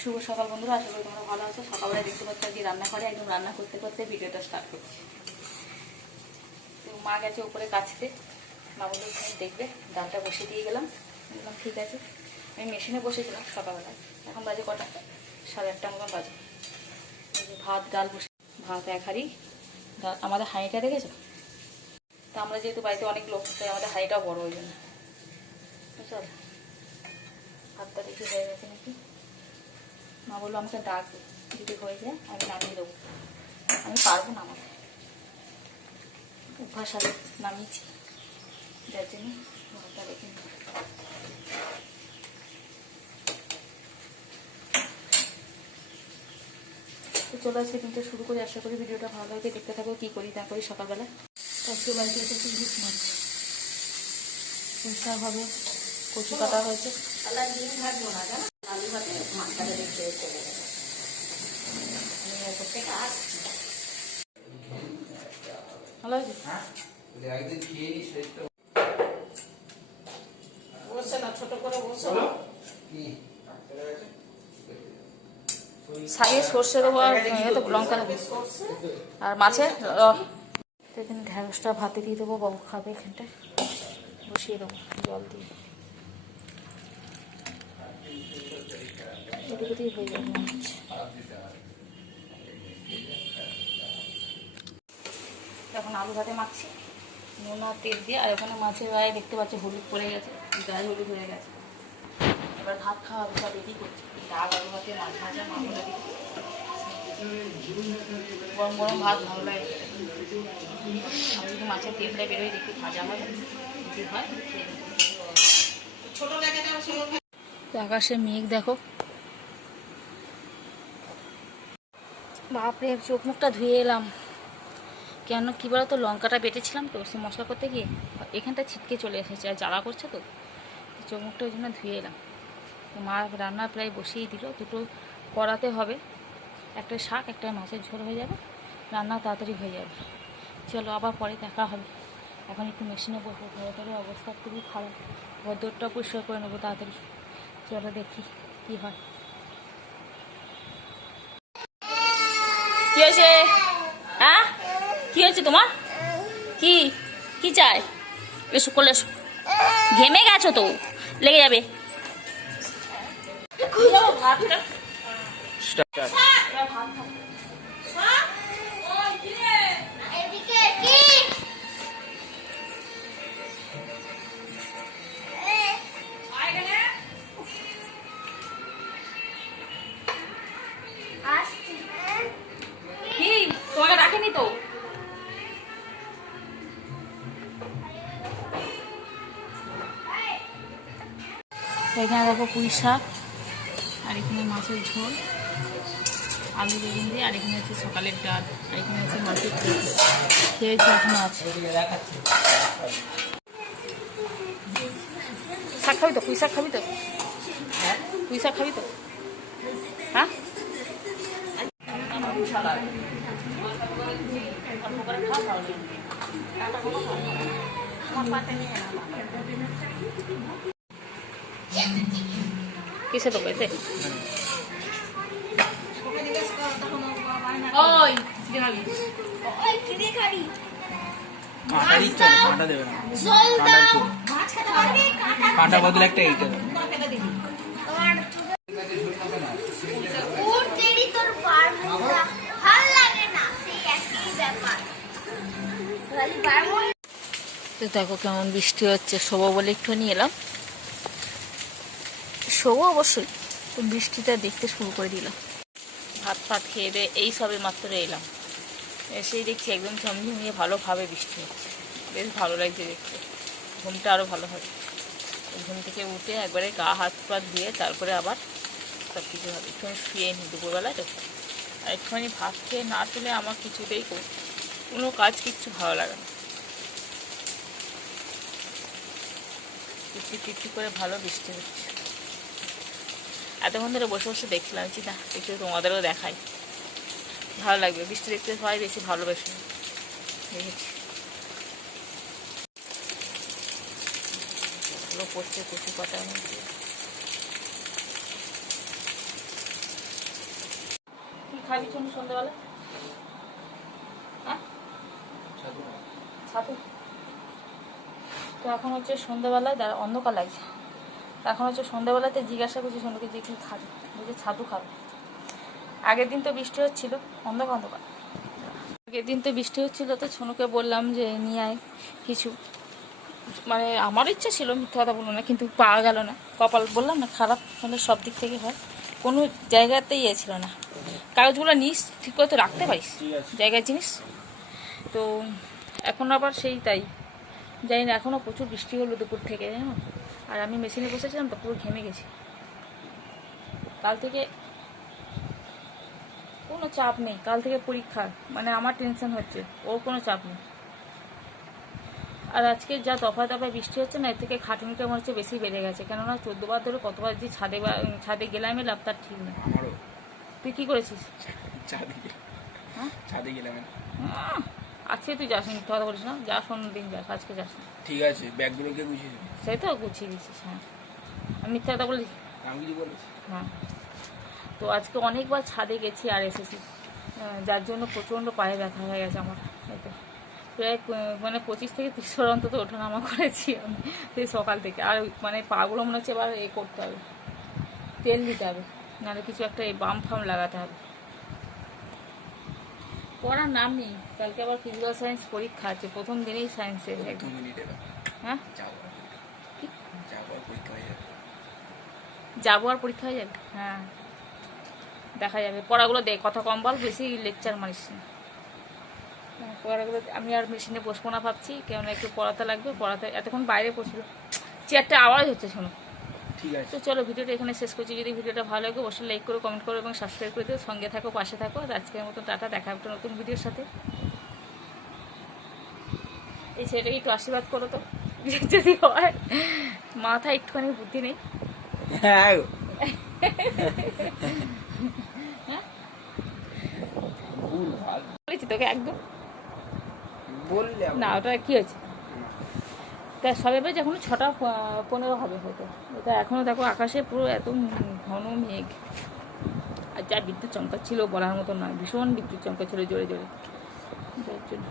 শুভ সকাল বন্ধুরা, আশা করি তোমরা ভালো আছো। সকালবেলা দেখতে পাচ্ছ আজকে রান্না করে একদম রান্না করতে করতে ভিডিওটা স্টার্ট করছি। তো মা গেছে উপরে কাছতে, মা বললো দেখবে, ডালটা বসে দিয়ে গেলাম। বললাম ঠিক আছে। আমি মেশিনে বসেছিলাম সকালবেলা, এখন বাজে কটা, 8:30 মতন বাজে। ভাত ডাল বসে, ভাত এক হাঁড়ি ডাল। আমাদের হাঁড়িটা দেখেছো তো, আমরা যেহেতু বাড়িতে অনেক লোক, তাই আমাদের হাঁড়িটাও বড়, ওই জন্য। চল, ভাতটা দেখি হয়ে গেছে নাকি। মা বললো আমাকে ডাকবে, যদি হয়ে যায় আমি নামিয়ে দেবো। আমি পারবো না, আমার অভ্যাস আগে নামিয়েছি, যার জন্য ভাতটা রেখে তো চলে আসবে। কিন্তু শুরু করে আশা করি ভিডিওটা ভালো লাগে, দেখতে থাকো কী করি না করি সকালবেলা। আজকে বাড়িতে এসেছি ইলিশ মাছ, পরিষ্কারভাবে কচু কাটা হয়েছে। ডিম ভাজবো না, জানো, আলু ভাতে মাছটা দেখতে চলে গেছে। ভালো হয়েছে? শাকে সর্ষে দেবো আর তো লঙ্কা দেবো আর মাছে। এখানে ঢ্যাঁড়সটা ভাতে দিয়ে দেবো, বাবু খাবে এখানটায়, বসিয়ে দেবো জল দিয়ে। এটুকু দিয়ে হয়ে যাবে মনে হচ্ছে। এখন আলু ভাতে মাখছি নুন আর তেল দিয়ে। আর ওখানে মাছের গায়ে দেখতে পাচ্ছি হলুদ পড়ে গেছে, গায়ে হলুদ হয়ে গেছে। এবার ভাত খাওয়া হবে, সব রেডি করছি। ডাল আলু ভাতে মাছ ভাজা মামলা দিই, গরম গরম ভাত ভালো লাগে। আমি যদি মাছের তেলটা বেরোয় দেখি ভাজা হয়, যদি হয় আকাশে মেঘ দেখো, বাপরে চোখ মুখটা ধুয়ে এলাম। কেন কী বলো তো, লঙ্কাটা বেটেছিলাম তো সে মশলা করতে গিয়ে এখানটা ছিটকে চলে এসেছে, আর জ্বালা করছে তো চোখ মুখটা ওই জন্য ধুয়ে এলাম। মা রান্না প্রায় বসিয়ে দিল, দুটো কড়াতে হবে, একটা শাক একটা মাছের ঝোল হয়ে যাবে, রান্না তাড়াতাড়ি হয়ে যাবে। চলো আবার পরে দেখা হবে। এখন একটু মেশিনে বসবো, ঘরে অবস্থা খুবই খারাপ, ঘরদোরটা পরিষ্কার করে নেবো তাড়াতাড়ি। চলো দেখি কি হয়। কি হয়েছে? হ্যাঁ কি হয়েছে তোমার? কি কি চাই? এসো কোলে এসো, ঘেমে গেছো তো, লেগে যাবে। কি তোমাকে রাখেনি তো? এখানে দেখো পুঁই শাক, আর এখানে মাছের ঝোল আলু বেগুন দিয়ে, আর এখানে হচ্ছে সকালের ডাল, আর এখানে হচ্ছে মাছের ঝোল। খেয়েছি এখনো আছে। শাক খাবি তো? পুঁই শাক খাবি তো? পুঁই শাক খাবি তো? হ্যাঁ কিসে দেবো এতে? ওই কাঁটা বদলে একটা এইটা দেখো কেমন বৃষ্টি হচ্ছে। শোবো বলে একটু নিয়ে এলাম, শোবো অবশ্যই, তো বৃষ্টিটা দেখতে শুরু করে দিলাম। ভাত ফাত খেয়ে দিয়ে এই সবে মাত্র এলাম, এসেই দেখছি একদম ঝমঝমিয়ে ভালোভাবে বৃষ্টি হচ্ছে। বেশ ভালো লাগছে দেখতে, ঘুমটা আরও ভালো হবে। ঘুম থেকে উঠে একবারে গা হাত পা ধুয়ে তারপরে আবার সব কিছু হবে। একটুখানি শুয়ে নিই, দুপুরবেলায় তো। আর একটুখানি ভাত খেয়ে না তুলে আমার কিছুতেই কোনো কাজ কিচ্ছু ভালো লাগে না। টিপটি টিপটি করে ভালো বৃষ্টি হচ্ছে। এতক্ষণ ধরে বসে বসে দেখছিলাম, না একটু তোমাদেরও দেখাই, ভালো লাগবে। বৃষ্টি দেখতে সবাই বেশি ভালোবাসে, দেখেছি। পড়ছে কচু পাতার মধ্যে। খাবি চুন সন্ধ্যাবেলা? হ্যাঁ, ছাতু। তো এখন হচ্ছে সন্ধ্যাবেলায় অন্ধকার লাগছে, এখন হচ্ছে সন্ধ্যাবেলাতে জিজ্ঞাসা করছি সোনুকে যে কি খাবে, বলছে ছাতু খাবে। আগের দিন তো বৃষ্টি হচ্ছিল, অন্ধকার অন্ধকার, আগের দিন তো বৃষ্টি হচ্ছিলো, তো সোনুকে বললাম যে নিয়ে আয় কিছু। মানে আমার ইচ্ছা ছিল, মিথ্যা কথা বলবো না, কিন্তু পাওয়া গেল না। কপাল বললাম না খারাপ, মানে সব দিক থেকে হয়, কোনো জায়গাতেই ইয়ে ছিল না। কাগজগুলো নিস ঠিক করে তো রাখতে পারিস জায়গার জিনিস। তো এখন আবার সেই তাই, জানি না, এখনও প্রচুর বৃষ্টি হলো দুপুর থেকে জানো। আর আমি মেশিনে বসেছিলাম তো পুরো ঘেমে গেছি। কাল থেকে কোনো চাপ নেই, কাল থেকে পরীক্ষা, মানে আমার টেনশন হচ্ছে, ওর কোনো চাপ নেই। আর আজকে যা দফায় দফায় বৃষ্টি হচ্ছে না, এর থেকে খাটুনিটা আমার হচ্ছে বেশি বেড়ে গেছে। কেননা 14 বার ধরে কতবার যে ছাদে গেলাম এলাম তার ঠিক নেই। তুই কি করেছিস? হ্যাঁ, ছাদে গেলাম। আজকে তুই যাস, মিথ্যা কথা বলিস না, যাস অন্য দিন যাস, আজকে যাস না। ঠিক আছে, ব্যাগগুলোকে গুছিয়ে দিবি। সেই তো গুছিয়ে দিচ্ছিস। হ্যাঁ, আমি মিথ্যা কথা বলিস? আমি কিছু বলিস? হ্যাঁ। তো আজকে অনেকবার ছাদে গেছি আর এসেছি, যার জন্য প্রচণ্ড পায়ে ব্যথা হয়ে গেছে আমার। এতে প্রায় মানে 25 থেকে 30 বার অন্তত ওঠানামা করেছি আমি সেই সকাল থেকে। আর মানে পাগুলো মনে হচ্ছে এবার করতে হবে, তেল দিতে হবে, নাহলে কিছু একটা বাম ফাম লাগাতে হবে। পড়ার নাম নেই, কালকে আবার ফিজিক্যাল সায়েন্স পরীক্ষা আছে, প্রথম দিনেই সায়েন্সের। হ্যাঁ, যাবো আর পরীক্ষা হয়ে যাবে। হ্যাঁ, দেখা যাবে। পড়াগুলো দেখ, কথা কম বল, বেশি লেকচার মারিস না। পড়াগুলো আমি আর মেশিনে বসবো না ভাবছি, কেননা একটু পড়াতে লাগবে। পড়াতে এতক্ষণ বাইরে পড়ছিল, চেয়ারটা আওয়াজ হচ্ছে শোনো। ঠিক আছে, তো চলো ভিডিওটা এখানে শেষ করছি। যদি ভিডিওটা ভালো লাগে অবশ্যই লাইক করো, কমেন্ট করো এবং সাবস্ক্রাইব করে দিও। সঙ্গে থাকো, পাশে থাকো। আর আজকের মতো টাটা, দেখা একটা নতুন ভিডিওর সাথে। এই ছেলেটাকে একটু আশীর্বাদ করো তো, যদি হয়। মাথায় একটুখানি বুদ্ধি নেই। হ্যাঁ বলেছি তোকে একদম বললে না, ওটা কি হয়েছে? তা সবে যখন 6:15 হবে হয়তো, এটা এখনও দেখো আকাশে পুরো এত ঘন মেঘ। আর যা বিদ্যুৎ চমকাচ্ছিল বলার মতো নয়, ভীষণ বিদ্যুৎ চমকাচ্ছিল জোরে জোরে, যার জন্য